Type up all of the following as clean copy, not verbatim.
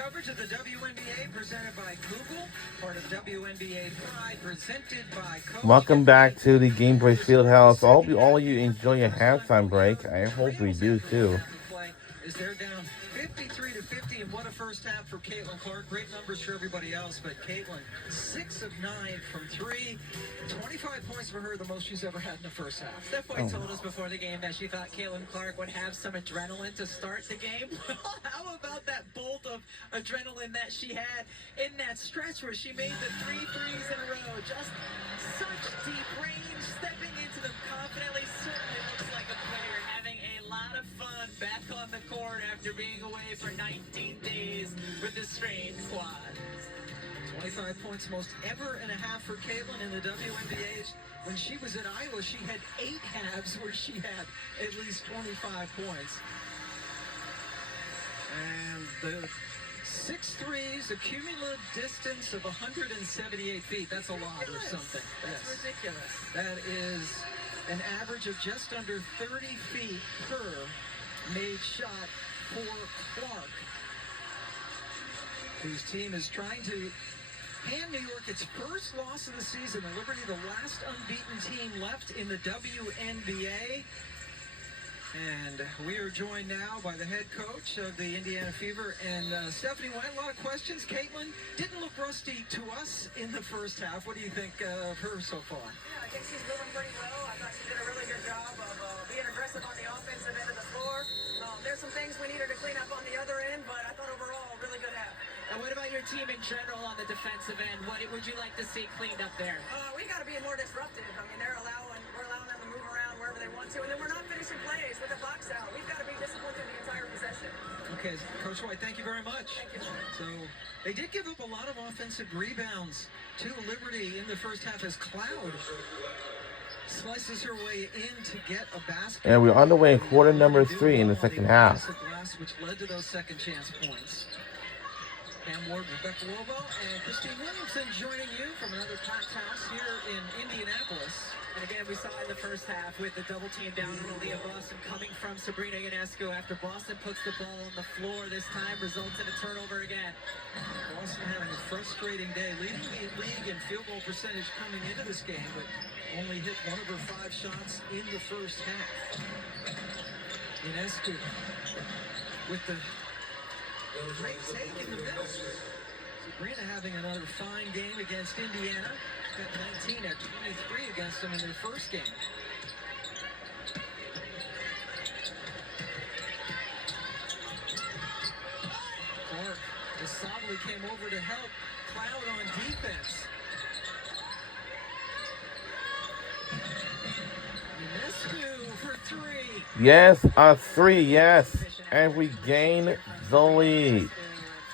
coverage of the WNBA presented by Google, part of WNBA Pride presented by Coach. Welcome back to the Gameboy Fieldhouse. I hope all of you enjoy your halftime break. I hope we do too. Is they're down 53-50, and what a first half for Caitlin Clark. Great numbers for everybody else, but Caitlin 6 of 9 from 3, 25 points for her, the most she's ever had in the first half. Steph White told us before the game that she thought Caitlin Clark would have some adrenaline to start the game. Well, how about that bolt of adrenaline that she had in that stretch where she made the 3 threes in a row? Just such deep range, stepping into them confidently. Certainly looks like a player having a lot of fun back on the court after being away for 19 days with a strained quad. 25 points, most ever and a half for Caitlin in the WNBA. When she was at Iowa, she had 8 halves where she had at least 25 points. And the 6 threes, a cumulative distance of 178 feet. That's a lot or something. That's ridiculous. That is an average of just under 30 feet per made shot for Clark, whose team is trying to hand New York its first loss of the season. The Liberty, the last unbeaten team left in the WNBA. And we are joined now by the head coach of the Indiana Fever, and Stephanie White. A lot of questions. Caitlin didn't look rusty to us in the first half. What do you think of her so far? Yeah, I think she's moving pretty well. I thought she did a really good job of being aggressive on the offensive end of the floor. There's some things we need her to clean up on the other end, but I thought overall, really good half. And what about your team in general on the defensive end? What would you like to see cleaned up there? We got to be more disruptive. I mean, we're allowing them to move around wherever they want to, and then we're not finishing plays with the box out. We've got to be disciplined in the entire possession. Okay, Coach White, thank you very much. Thank you. So they did give up a lot of offensive rebounds to Liberty in the first half as Cloud slices her way in to get a basket. And we're on the way in quarter number 3 in the second half. Which led to those second chance points. Cam Ward, Rebecca Lobo, and Christine Williamson joining you from another packed house here in Indianapolis. And again, we saw in the first half with the double team down on Aaliyah Boston coming from Sabrina Ionescu after Boston puts the ball on the floor. This time results in a turnover again. Boston having a frustrating day, leading the league in field goal percentage coming into this game, but only hit 1 of her 5 shots in the first half. Ionescu with the great take in the middle. Sabrina having another fine game against Indiana. Got 19 at 23 against them in their first game. Clark decidedly came over to help Cloud on defense. Ionescu for 3. Yes, a 3, yes. And we gain the lead.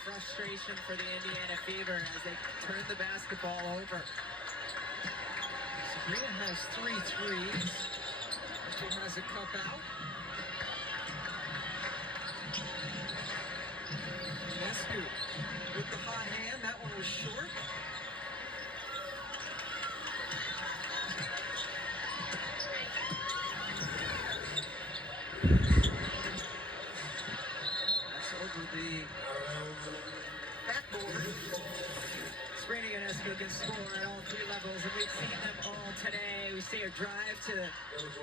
Frustration for the Indiana Fever as they turn the basketball over. Sabrina has 3 threes. She has a cup out. Ionescu with the hot hand. That one was short. The backboard. Sabrina Ionescu can score at all 3 levels, and we've seen them all today. We see her drive to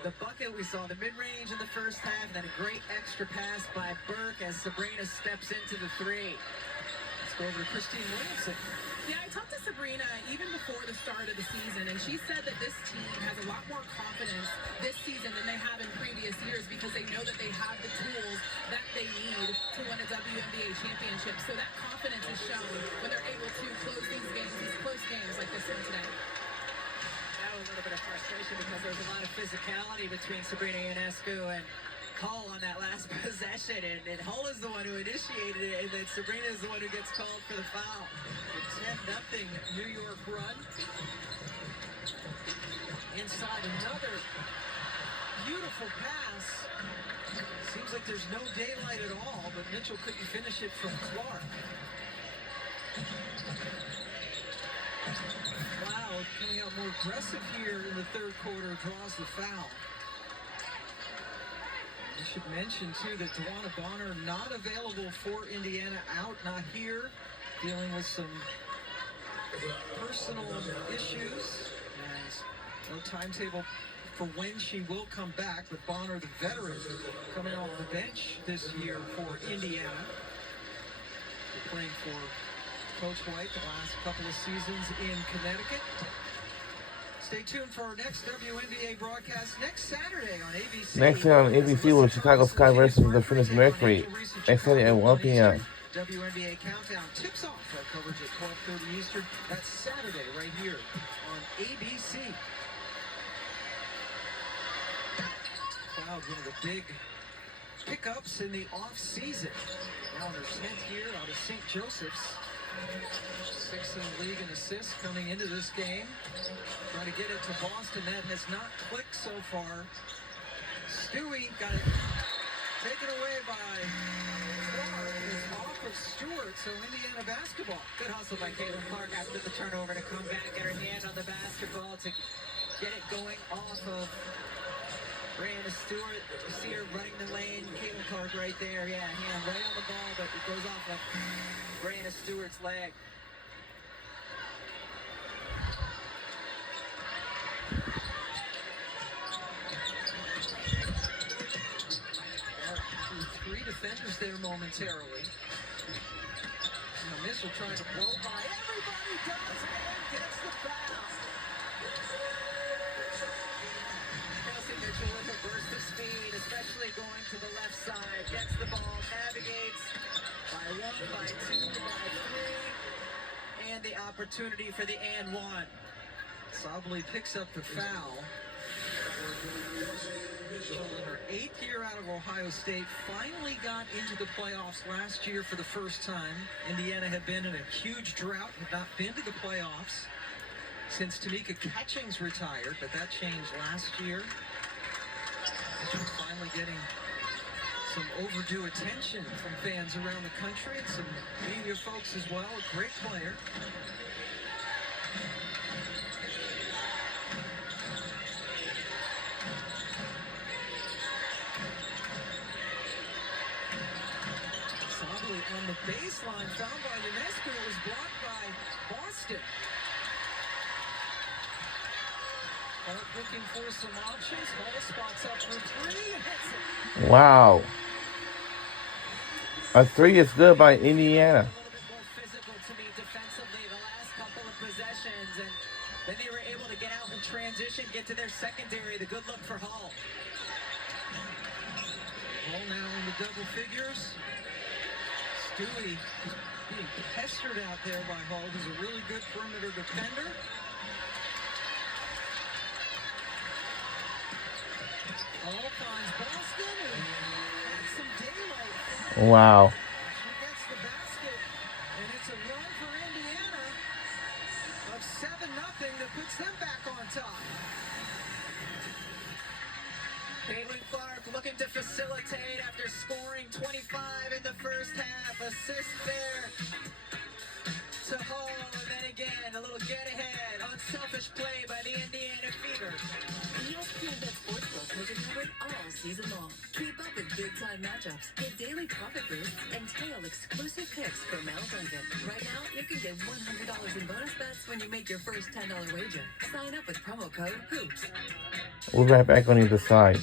the bucket. We saw the mid-range in the first half, and then a great extra pass by Burke as Sabrina steps into the 3. Let's go over to Christine Williamson. Yeah, I talked to Sabrina even before the start of the season, and she said that this team has a lot more confidence this season than they have in previous years because they know that they have the tools that they need to win a WNBA championship. So that confidence is shown when they're able to close these games, these close games like this one today. Now a little bit of frustration because there's a lot of physicality between Sabrina Ionescu and Hull on that last possession, and Hull is the one who initiated it, and then Sabrina is the one who gets called for the foul. A 10-0 New York run. Inside another beautiful pass. Seems like there's no daylight at all, but Mitchell couldn't finish it from Clark. Cloud coming out more aggressive here in the third quarter, draws the foul. We should mention, too, that Tawana Bonner not available for Indiana, out, not here, dealing with some personal issues, and no timetable for when she will come back. But Bonner, the veteran, coming off the bench this year for Indiana. They're playing for Coach White the last couple of seasons in Connecticut. Stay tuned for our next WNBA broadcast next Saturday on ABC. Next thing on ABC with Chicago Sky versus the Phoenix Mercury. Next Saturday at 1 p.m. WNBA Countdown tips off our coverage at 12:30 Eastern. That's Saturday right here on ABC. Cloud, one of the big pickups in the off-season. Now in her 10th year out of St. Joseph's. 6th in the league in assists coming into this game. Trying to get it to Boston. That has not clicked so far. Stewie got it taken away by Clark. It's off of Stewart, so Indiana basketball. Good hustle by Caitlin Clark after the turnover to come back, get her hand on the basketball to get it going off of Brianna Stewart. You see her running the lane. Caitlin Clark right there. Yeah, hand right on the ball, but it goes off of Brianna Stewart's leg. Three defenders there momentarily. Now Mitchell trying to blow by. Everybody does and gets the foul. Kelsey Mitchell with a burst of speed, especially going to the left side. Gets the ball, navigates by 1, by 2, by 3. And the opportunity for the and one. Sabley picks up the foul. Mitchell in her 8th year out of Ohio State finally got into the playoffs last year for the first time. Indiana had been in a huge drought, had not been to the playoffs since Tamika Catchings retired, but that changed last year. Mitchell finally getting some overdue attention from fans around the country and some media folks as well. A great player. Sabley on the baseline, found by Ionescu. It was blocked by Boston. Clark looking for some options. Hall spots up for 3 and hits it. Wow. A 3 is good by Indiana. A little bit more physical to me defensively the last couple of possessions, and then they were able to get out in transition, get to their secondary. The good look for Hall. Hall now in the double figures. Stewie being pestered out there by Hall, who's a really good perimeter defender. Hall finds Boston and adds some daylight. Wow. She gets the basket, and it's a run for Indiana of 7-0 that puts them back on top. Caitlin Clark looking to facilitate after scoring 25 in the first half. Assist there to Hall, and then again, a little get ahead. Unselfish play by the Indiana Fever. ESPN Bet Sportsbook has you covered all season long. Keep up with big-time matchups, get daily profit boosts, and tail exclusive picks from Mel Duncan. Right now, you can get $100 in bonus bets when you make your first $10 wager. Sign up with promo code HOOPS. We'll be right back on either side.